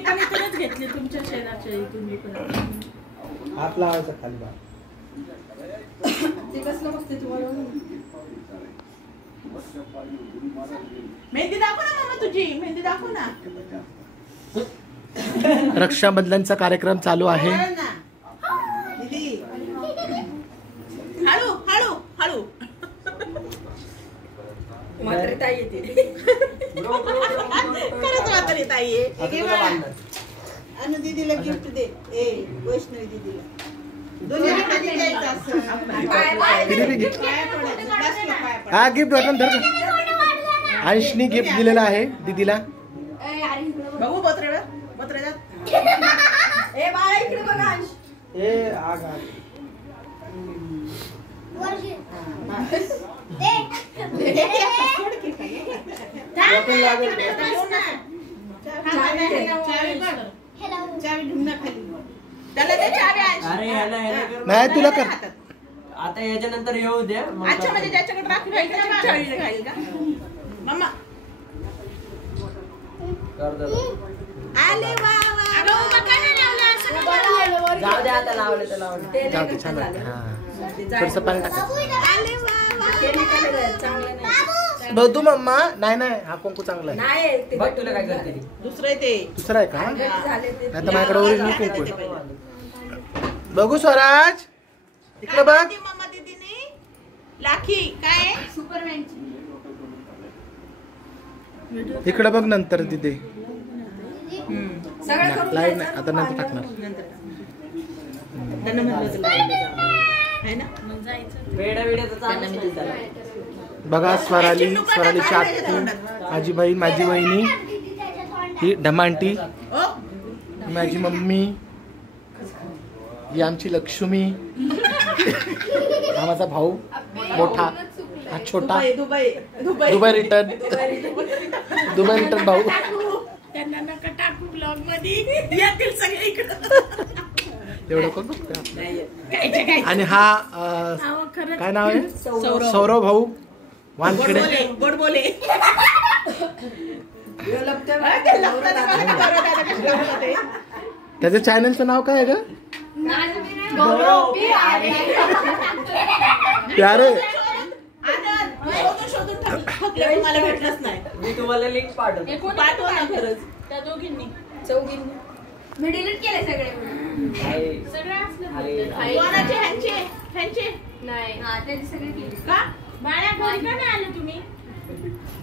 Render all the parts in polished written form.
मी पण इथूनच घेतली तुमच्या शेणाच्या इथून मी पण. हात लावायचा खाली बा. ते कसलं बघते तुम्हाला? मेहंदी दाखव ना मामा तुझी, मेहंदी दाखव ना. रक्षाबंधनचा कार्यक्रम चालू आहे. हळू हळू हळू. म्हातारी ताई येते. खरंच म्हातारी ताई आहे. अनु दीदीला गिफ्ट दे. ए वैष्णवी दीदीला. दोन्ही हाताने द्यायचं असं. हा गिफ्ट वाटून धर. अंशनी गिफ्ट दिलेला आहे दीदीला. बघू पत्रेवर पत्रे जात. ए बाळा इकडे बघ अंश. ए आग आग. नाही तुला कर. आता याच्यानंतर येऊ द्या. अच्छा म्हणजे ज्याच्याकडे राखी राहील त्याच्या चावी राहील का मम्मा? आले वा वा. अगं बघा ना लावलं असं का लावलं? जाऊ दे आता लावलं तर लावलं. जाऊ दे छान वाटतं. हा थोडंसं पाणी टाका. आले वा वा. चांगलं नाही. भाऊ तू मम्मा. नाही नाही हा कुंकू चांगला आहे. नाही बघ तुला काय करते ती. दुसरं ते दुसरा आहे का? नाही तर माझ्याकडे ओरिजिनल कुंकू आहे. बघू स्वराज इकडे बघ. मम्मा दीदीने लाखी काय सुपरमॅनची. इकडे बघ नंतर दिदे. सगळं करून लाईट नाही आता नंतर टाकणार. त्यांना म्हटलं आहे ना मग जायचं. वेडा वेड्याचं चाललं नाही त्याला. बघा स्वरालीची आत्ती, माझी बहीण, माझी वहिनी, ही ढमांटी, माझी मम्मी, ही आमची लक्ष्मी, हा माझा भाऊ मोठा, हा छोटा. दुबई रिटर्न भाऊ. त्यांना नका टाकू ब्लॉग मध्ये. येतील सगळे इकडं. एवढं कोण आणि हा काय नाव आहे? सौरव भाऊ वानखेडे. गोड बोले. त्याच्या चॅनलचं नाव काय आहे ग? प्यारे. मला भेटलंच नाही. मी तुम्हाला लिंक पाठवतो. पाठवा ना खरंच त्या दोघींनी चौघींनी. मी डिलीट केले सगळे. कोणाचे ह्यांचे नाही हा त्याची सगळी केली. का बाळा घरी का नाही आले तुम्ही?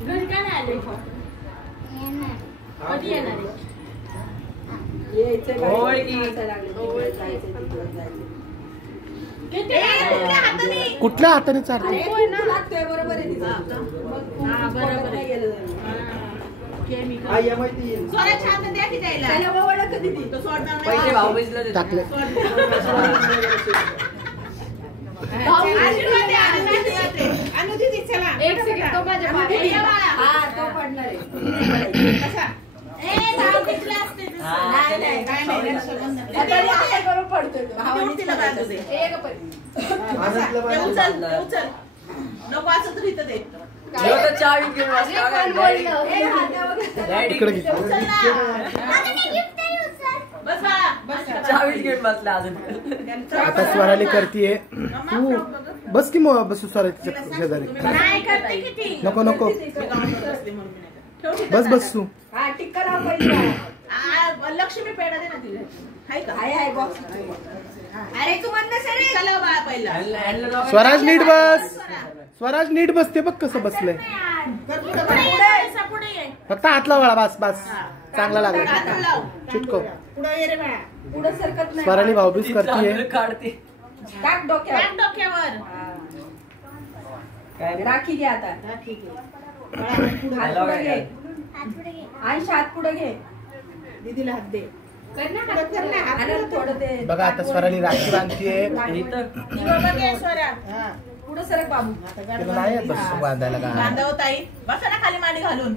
घरी का नाही आले? कधी येणार कुठल्या हाताने चालते? बरोबर आहे स्वराच्या हातात द्या की द्यायला. तो सोडणार पहिले नाही. भाऊबीजला देतो. टाकले. आशीर्वाद द्या. अनु दीदी चला. एक सेकंड तो माझ्या अनु दीदी, या बाळा. हा तो पडणार आहे. कसा? भाऊबीजला असते तसं. नाही. तरी असं करून पडतोय तो. भावाने तिला बाजू दे. एक पण. ते उचल. नको असं तर इथं दे. जेव्हा चावी घेऊन अरे कोण बोललं? हे हातावर इकडे घे. उचल ना. बस बाळा बस. चावीच घेऊन बसला अजून. आता स्वराली करतीये. तू बस की मग बसू स्वरालीच्या शेजारी. नाही करते किती. नको नको बस बस तू. हा टिक्का लाव पहिला. लक्ष्मी पेढा दे ना तिला. हाय का? हाय बॉक्स. अरे तू म्हणता सर टिक्का लाव बाळा पहिला. स्वराज नीट बस. स्वराज नीट बसते बघ कसं बसलंय. फक्त हात लावा. बस बस चांगला लागला. चिटको. पुढे सरकत नाही. स्वराली भाऊबीज करतीये. काढते. टाक डोक्यावर. राखी घे आता. राखी घे. हात पुढे घे. आईश हात पुढे घे. दीदीला हात दे. थोडं दे. बघा आता स्वराली राखी बांधतीये. पुढे सरक बाबू. तुला नाही येत बस बांधायला का? बांधाव ताई. बसा ना खाली मांडी घालून.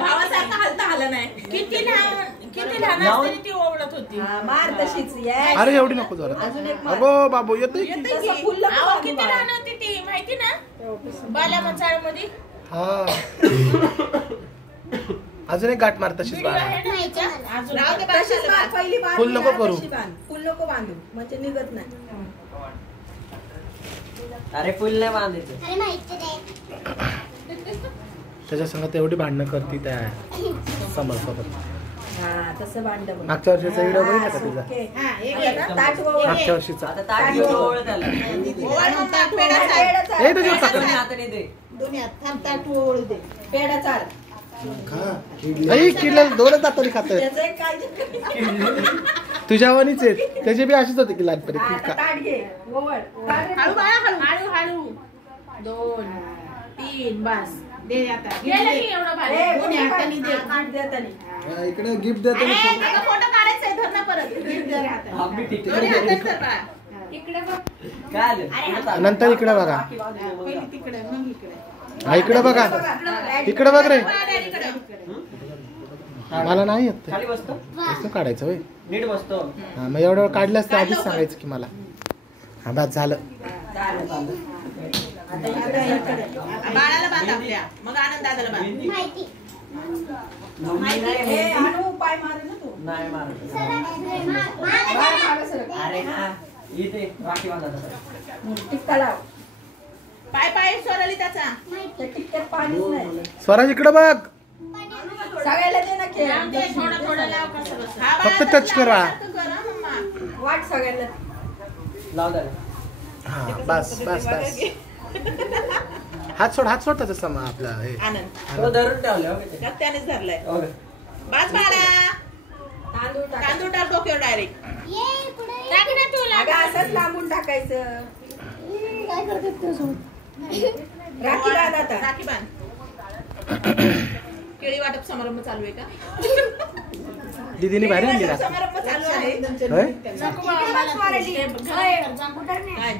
भावासारखं हलता आलं नाही. किती लहान असताना ती ओवडत होती. मार तशीच. अरे एवढी नको जोरात. अगो बाबू येतोय की? किती लहान होती ती माहिती ना? बाला मचाळ मध्ये. हा अजून एक गाठ मार तशीच बाळा. राहू दे, तशीच बांध, पहिली बांध. फुल नको करू. तशी बांध. फुल नको बांधू म्हणजे निघत नाही. अरे फुल नाही बांधायचं. त्याच्या संग तेवढी भांडणं करती त्या समोर सोबत. हा तसं बांध बघ. मागच्या वर्षीचा व्हिडिओ बघितला का तुझा? ओके. आता ना ताट वळ. मागच्या वर्षीचा. आता ताट ओळ त्याला. ए तुझ्या चाकू. दोन्ही हाताने दे. दोन्ही हात थांब, ताट वळ दे. पेढा चाल. आई किडला दोनच दाताने खात. त्याचं एक काळजी. तुझ्या वाणीच आहेत. त्याचे बी अशीच होते की लहानपणी. आता ताट घे. वळ. हळू बाळा हळू हळू 2 3 बस दे आता गेलं की एवढं भारी दोन्ही हाताने दे ताट दे हाताने. इकडे गिफ्ट देतो. फोटो काढायचा आहे धर ना परत गिफ्ट दे हाताने आम्ही ठीक दोन्ही आहे. हाताने धर बाळा इकडे बघ काय आलं? पुढं चाल. नंतर इकडे बघा. पहिली तिकडे मग इकडे हा इकडे बघा. इकडे बघ रे. इकडे मला नाही येत ते. खाली बसतो. कसं काढायचं होय? नीट बसतो. हा मग एवढं काढलं असतं आधीच सांगायचं की मला. हा बस झालं. बाळाला बांध आपल्या मग आनंद दादाला बांध मम्मी नाही, ए, मम्मी आणू, पाय मारे ना तू. नाही मारत. बाळ मागे सरक. अरे हा इथे राखी बांधा. टिक्का लाव. पाय पाय सोडली त्याचा त्या टिक्क्यात पाणीच नाही. स्वराज इकडे बघ. सगळ्याला दे ना खेळ. थोडं थोडं लाव कसं बस फक्त टच करा. वाट सगळ्याला. लाव त्याला. हा बस बस बस. हात सोड त्याचा समा आपला हे. आनंद तो धरून ठेवले हो किती. त्यानेच धरलाय ओके. बास बाळा तांदूळ टाक. तांदूळ टाक डोक्यावर डायरेक्ट टाक ना तुला अगं असंच लांबून टाकायचं. राखी बांध आता. राखी बांध केळी वाटप समारंभ चालू आहे का दीदीने बाहेर आणली वाटप राखी. समारंभ चालू आहे होय? काय?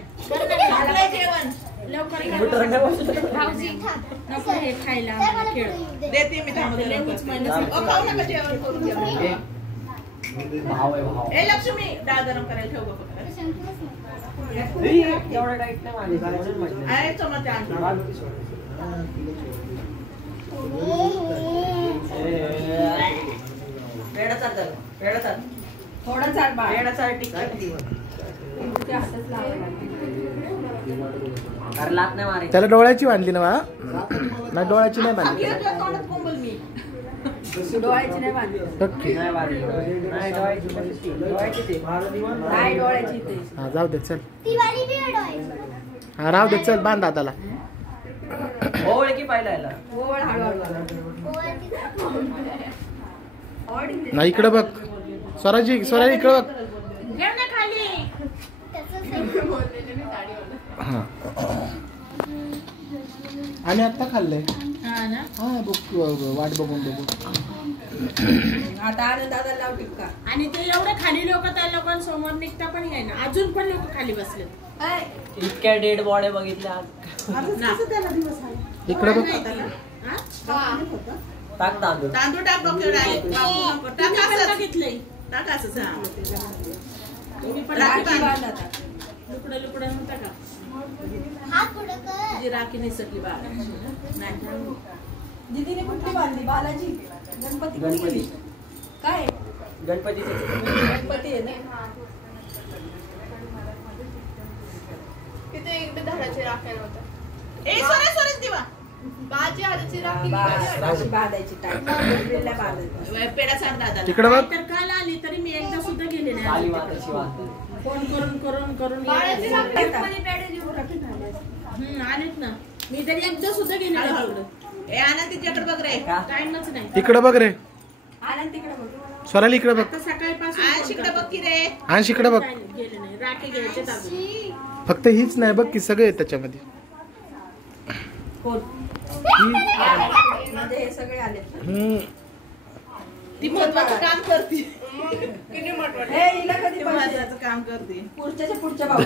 आपलं जेवण बुटर नाही बसत. देते मी थांब खाऊ नका जेवण करून जेवण भाव आहे भाव. ए लक्ष्मी डाळ गरम करायला ठेव बघ एवढं टाईट नाही मारायचं, म्हणून म्हटलं. आहे चमचे आणतो पेढा चाल त्याला. पेढा चाल. थोडं चाल बाळ. पेढा चाल टिक्का. तुझ्या हातच लावायला. अरे लात नाही मारायची. त्याला डोळ्याची बांधली ना वा? नाही डोळ्याची नाही बांधली. तोंडात कोंबल मी डोळ्याची नाही बांधली. ओके. नाही मारली. नाही डोळ्याची ते. नाही डोळ्याची ते. हा जाऊ दे चल. हा राहू दे चल बांध दादाला. ओळ की पाहिला याला. ओळ हळूहळू. नाही इकडे बघ. स्वराज इकडे बघ. खाली हा आणि आता खाल्लंय. हा ना हा वाट बघून बघू. आता आनंद दादा लाव टिक्का. आणि ते एवढे खाली लोक त्या लोकांसमोर निघता पण आहे ना अजून पण लोक खाली बसले इतक्या डेड बॉडी बघितल्या. इकडे बघ. टाक तांदूळ. तांदूळ टाक डोक्यावर टाक घेतलंय टाक असंच हा तुम्ही पण राखी राखी बांध बांध आता. लुकडं लुकडं म्हणता का तुझी राखी निसटली बाळा नाही दीदीने कुठली बांधली? बालाजी. गणपती कुठली? गणपती. काय गणपतीचे. गणपती आहे ना. तिथे इकडे धडाचे राखायला होतं ए सोरे दिवा बाजी हाताची राखी बाशी बांधायची टाक. गणपतीला बांधायची. पेढा सांग दादा इकडे बघ. तर काल आली तरी मी एकदा सुद्धा गेले काली नाही माताची वाहतूक. फोन करून करून बाळाची यायचं. राखी मध्ये पेढे देऊ राखी आलेत ना मी तरी एकदा सुद्धा गेले नाही तिकडं. ए आनंद तिच्याकडे बघ रे. का? टाइमच नाही इकडे बघ रे. आनंद तिकडे बघ. स्वराली इकडे बघ. आता सकाळपासून आज इकडे बघ की रे. आणि इकडे बघ. गेले नाही राखी घ्यायचे अजून फक्त हीच नाही बघ की सगळे आहेत त्याच्यामध्ये. कोण? ही. म्हणजे हे सगळे आले. ती महत्वाचं काम करते हे हिला कधी महत्वाचं काम करते पुढच्या भाऊ